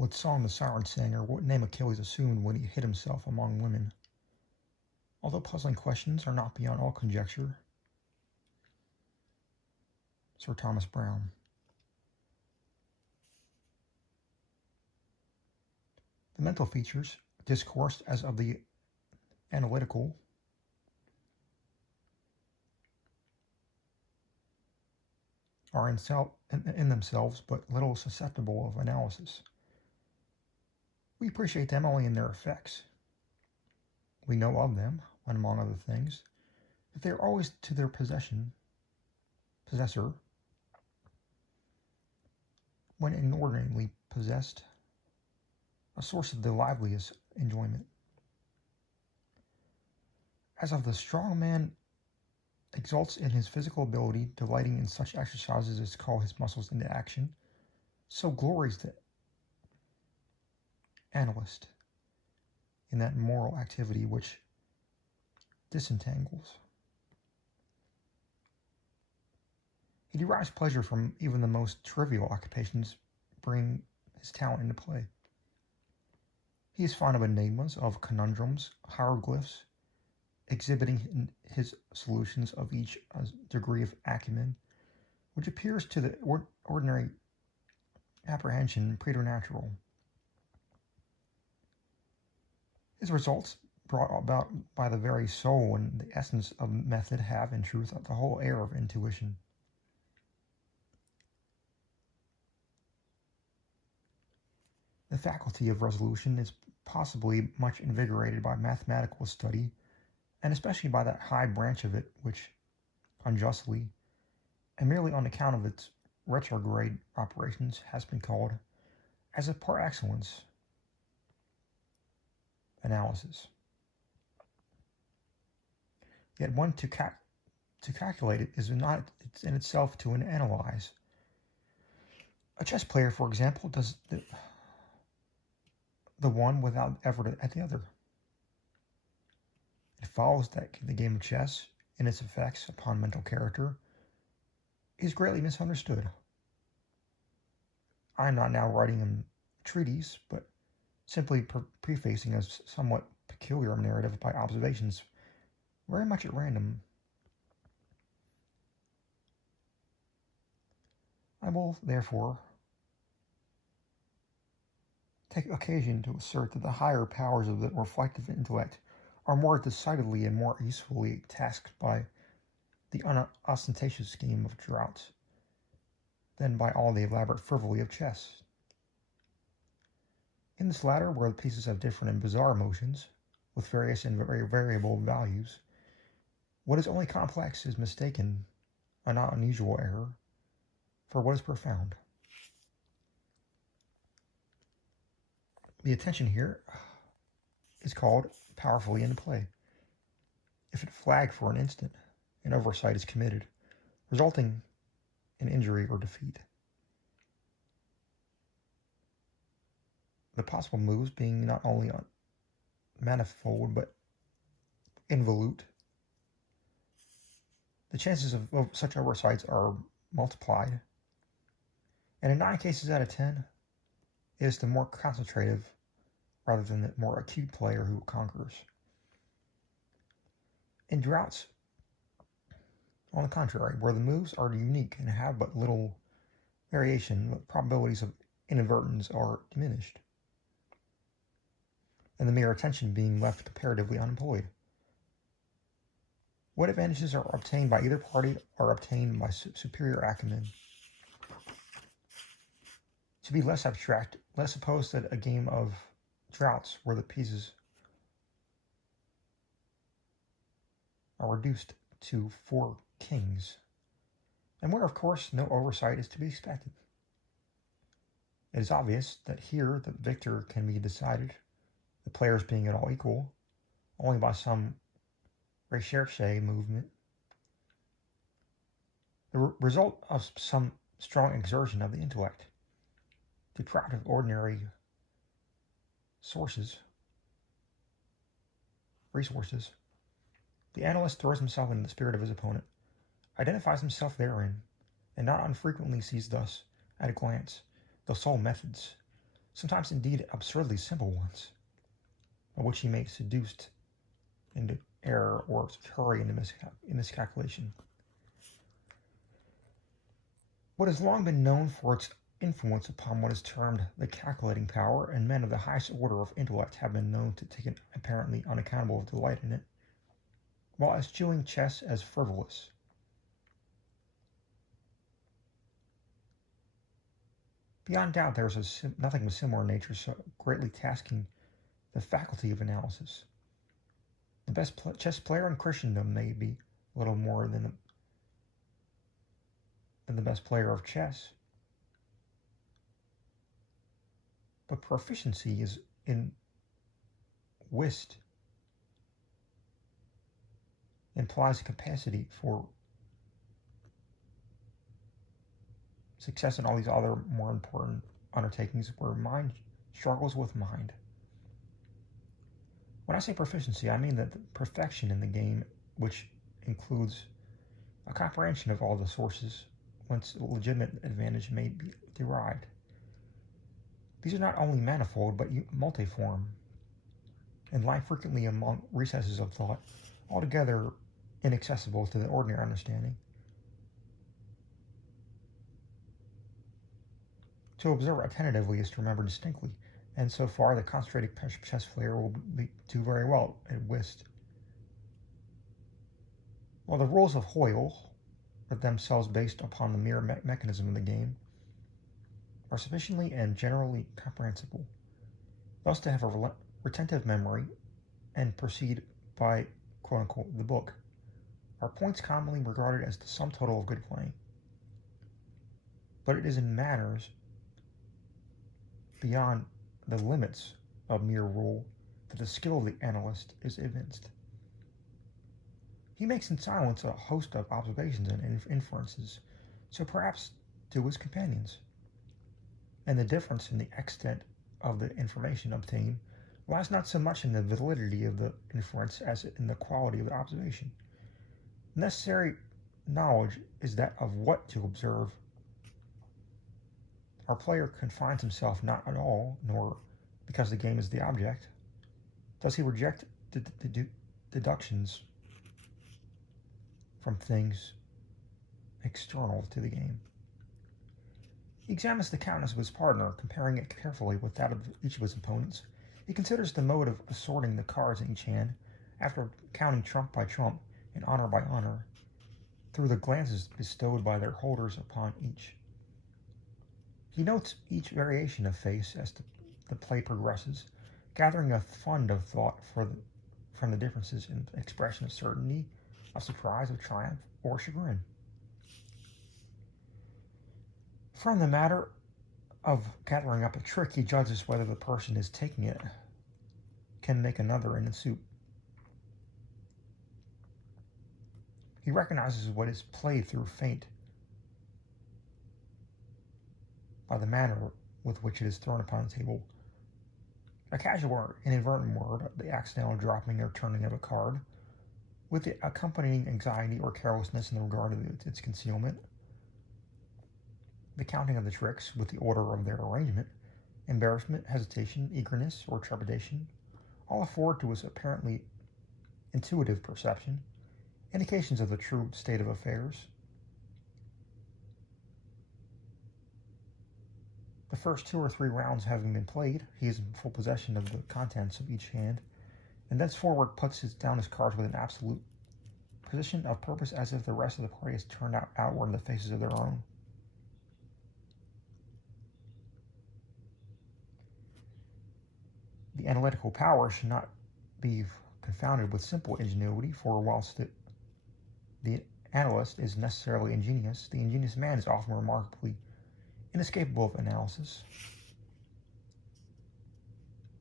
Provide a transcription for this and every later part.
What song the siren sang, or what name Achilles assumed when he hid himself among women? Although puzzling questions are not beyond all conjecture. Sir Thomas Browne. The mental features, discoursed as of the analytical, are in themselves but little susceptible of analysis. We appreciate them only in their effects. We know of them, when among other things, that they are always to their possessor, when inordinately possessed, a source of the liveliest enjoyment. As of the strong man exults in his physical ability, delighting in such exercises as call his muscles into action, so glories the analyst in that moral activity which disentangles. He derives pleasure from even the most trivial occupations bring his talent into play. He is fond of enigmas, of conundrums, hieroglyphs, exhibiting his solutions of each degree of acumen, which appears to the ordinary apprehension preternatural. His results, brought about by the very soul and the essence of method, have, in truth, the whole air of intuition. The faculty of resolution is possibly much invigorated by mathematical study, and especially by that high branch of it which, unjustly, and merely on account of its retrograde operations, has been called, as a par excellence, analysis. Yet one to calculate it is not in itself to analyze. A chess player, for example, does the one without effort at the other. It follows that the game of chess, in its effects upon mental character, is greatly misunderstood. I am not now writing a treatise, but simply prefacing a somewhat peculiar narrative by observations very much at random. I will, therefore, take occasion to assert that the higher powers of the reflective intellect are more decidedly and more usefully tasked by the unostentatious scheme of draughts than by all the elaborate frivolity of chess. In this latter, where the pieces have different and bizarre motions, with various and very variable values, what is only complex is mistaken, a not unusual error, for what is profound. The attention here is called powerfully into play. If it flag for an instant, an oversight is committed, resulting in injury or defeat. The possible moves being not only manifold but involute, the chances of such oversights are multiplied, and in 9 cases out of 10, it is the more concentrative rather than the more acute player who conquers. In draughts, on the contrary, where the moves are unique and have but little variation, the probabilities of inadvertence are diminished, and the mere attention being left comparatively unemployed. What advantages are obtained by either party are obtained by superior acumen. To be less abstract, let's suppose that a game of draughts where the pieces are reduced to 4 kings, and where, of course, no oversight is to be expected. It is obvious that here the victor can be decided, the players being at all equal, only by some recherche movement, the result of some strong exertion of the intellect, deprived of ordinary resources. The analyst throws himself into the spirit of his opponent, identifies himself therein, and not unfrequently sees thus, at a glance, the sole methods, sometimes indeed absurdly simple ones, by which he may seduced into error or hurry into miscalculation. What has long been known for its influence upon what is termed the calculating power, and men of the highest order of intellect have been known to take an apparently unaccountable delight in it, while eschewing chess as frivolous. Beyond doubt, there is nothing of a similar nature so greatly tasking the faculty of analysis. The best chess player in Christendom may be little more than the best player of chess, but proficiency is in whist implies a capacity for success in all these other more important undertakings where mind struggles with mind. When I say proficiency, I mean that the perfection in the game, which includes a comprehension of all the sources whence legitimate advantage may be derived. These are not only manifold, but multiform, and lie frequently among recesses of thought, altogether inaccessible to the ordinary understanding. To observe attentively is to remember distinctly, and so far the concentrated chess player will do very well at whist. While the rules of Hoyle are themselves based upon the mere mechanism of the game, are sufficiently and generally comprehensible, thus to have a retentive memory and proceed by quote-unquote the book, are points commonly regarded as the sum total of good playing. But it is in matters beyond the limits of mere rule that the skill of the analyst is evinced. He makes in silence a host of observations and inferences, so perhaps do his companions, and the difference in the extent of the information obtained lies not so much in the validity of the inference as in the quality of the observation. The necessary knowledge is that of what to observe. Our player confines himself not at all, nor because the game is the object, does he reject deductions from things external to the game. He examines the countenance of his partner, comparing it carefully with that of each of his opponents. He considers the mode of assorting the cards in each hand, after counting trump by trump and honor by honor, through the glances bestowed by their holders upon each. He notes each variation of face as the play progresses, gathering a fund of thought from the differences in expression of certainty, of surprise, of triumph, or chagrin. From the matter of gathering up a trick, he judges whether the person is taking it can make another in the suit. He recognizes what is played through feint by the manner with which it is thrown upon the table. A casual or inadvertent word, the accidental dropping or turning of a card, with the accompanying anxiety or carelessness in regard to its concealment, the counting of the tricks with the order of their arrangement, embarrassment, hesitation, eagerness, or trepidation, all afford to his apparently intuitive perception indications of the true state of affairs. The first 2 or 3 rounds having been played, he is in full possession of the contents of each hand, and thenceforward puts down his cards with an absolute position of purpose as if the rest of the party has turned outward in the faces of their own. The analytical power should not be confounded with simple ingenuity, for whilst the analyst is necessarily ingenious, the ingenious man is often remarkably inescapable of analysis.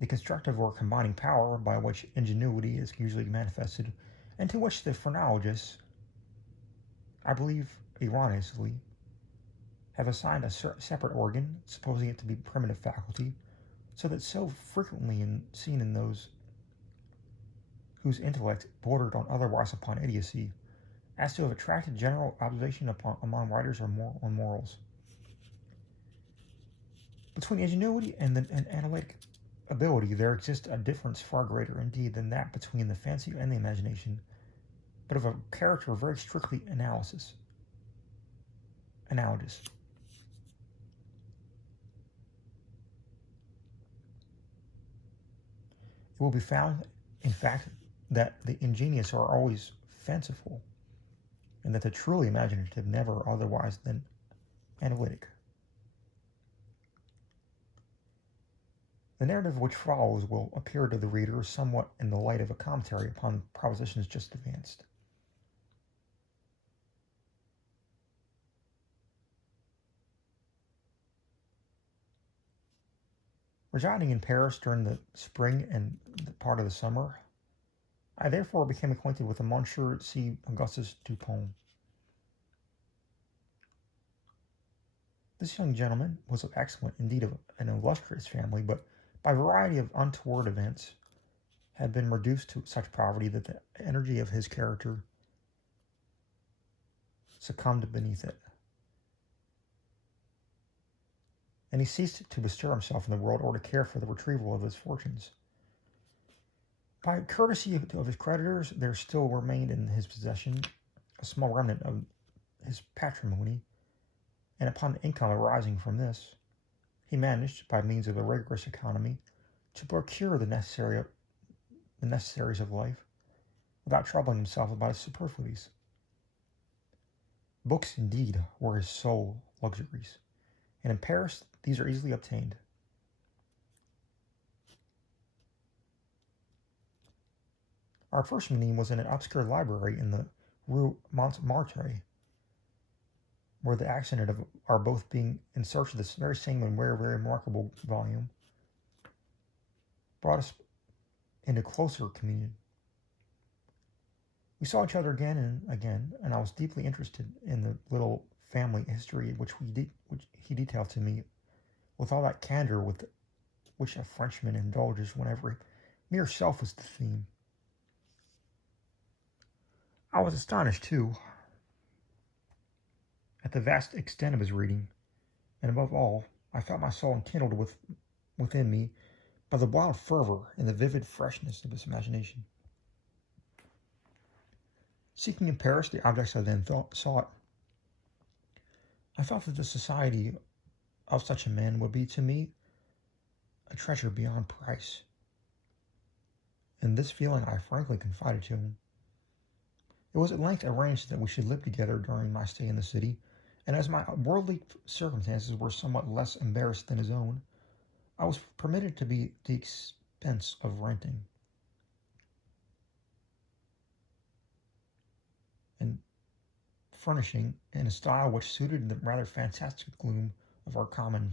The constructive or combining power by which ingenuity is usually manifested, and to which the phrenologists, I believe erroneously, have assigned a separate organ, supposing it to be primitive faculty, so that so frequently seen in those whose intellect bordered on otherwise upon idiocy, as to have attracted general observation among writers on morals. Between ingenuity and analytic ability, there exists a difference far greater indeed than that between the fancy and the imagination, but of a character very strictly analogous. It will be found, in fact, that the ingenious are always fanciful, and that the truly imaginative never otherwise than analytic. The narrative which follows will appear to the reader somewhat in the light of a commentary upon propositions just advanced. Residing in Paris during the spring and part of the summer, I therefore became acquainted with a Monsieur C. Augustus Dupin. This young gentleman was of excellent, indeed of an illustrious family, but by a variety of untoward events had been reduced to such poverty that the energy of his character succumbed beneath it, and he ceased to bestir himself in the world or to care for the retrieval of his fortunes. By courtesy of his creditors, there still remained in his possession a small remnant of his patrimony, and upon the income arising from this, he managed, by means of a rigorous economy, to procure the necessaries of life without troubling himself about his superfluities. Books, indeed, were his sole luxuries, and in Paris these are easily obtained. Our first meeting was in an obscure library in the Rue Montmartre, where the accident of our both being in search of this very same and very, very remarkable volume brought us into closer communion. We saw each other again and again, and I was deeply interested in the little family history which he detailed to me with all that candor with which a Frenchman indulges whenever mere self is the theme. I was astonished, too, at the vast extent of his reading, and above all, I felt my soul enkindled within me by the wild fervor and the vivid freshness of his imagination. Seeking in Paris the objects I then sought, I felt that the society of such a man would be to me a treasure beyond price, and this feeling I frankly confided to him. It was at length arranged that we should live together during my stay in the city, and as my worldly circumstances were somewhat less embarrassed than his own, I was permitted to be at the expense of renting and furnishing in a style which suited the rather fantastic gloom of our common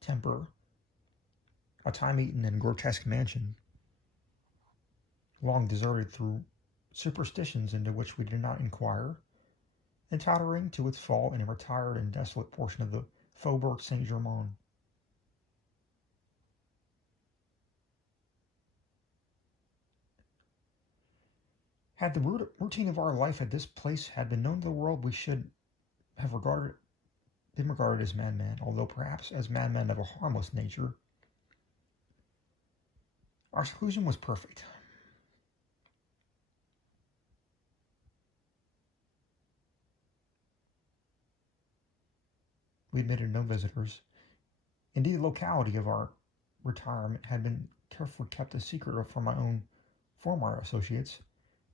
temper, a time-eaten and grotesque mansion, long deserted through superstitions into which we did not inquire, and tottering to its fall in a retired and desolate portion of the Faubourg Saint-Germain. Had the routine of our life at this place had been known to the world, we should have been regarded as madmen, although perhaps as madmen of a harmless nature. Our seclusion was perfect. We admitted no visitors. Indeed, the locality of our retirement had been carefully kept a secret from my own former associates,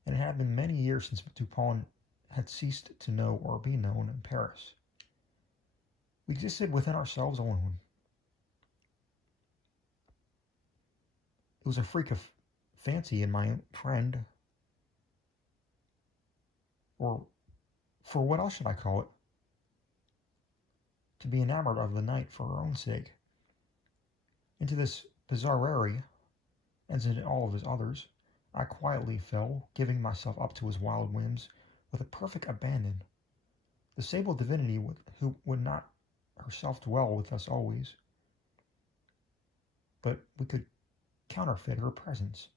and it had been many years since Dupin had ceased to know or be known in Paris. We existed within ourselves alone. It was a freak of fancy in my friend, or for what else should I call it, to be enamored of the night for her own sake. Into this bizarrerie, as in all of his others, I quietly fell, giving myself up to his wild whims with a perfect abandon. The sable divinity who would not herself dwell with us always, but we could counterfeit her presence.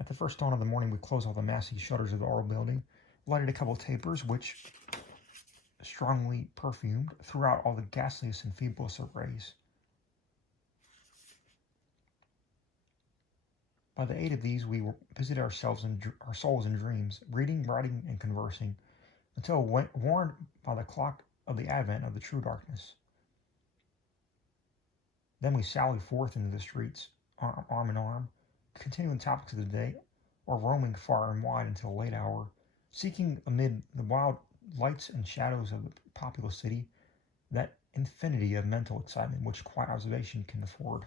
At the first dawn of the morning, we closed all the massy shutters of our building, lighted a couple tapers, which, strongly perfumed, threw out all the ghastliest and feeblest of rays. By the aid of these, we busied our souls in dreams, reading, writing, and conversing, until warned by the clock of the advent of the true darkness. Then we sallied forth into the streets, arm in arm, continuing the topics of the day, or roaming far and wide until a late hour, seeking amid the wild lights and shadows of the populous city that infinity of mental excitement which quiet observation can afford.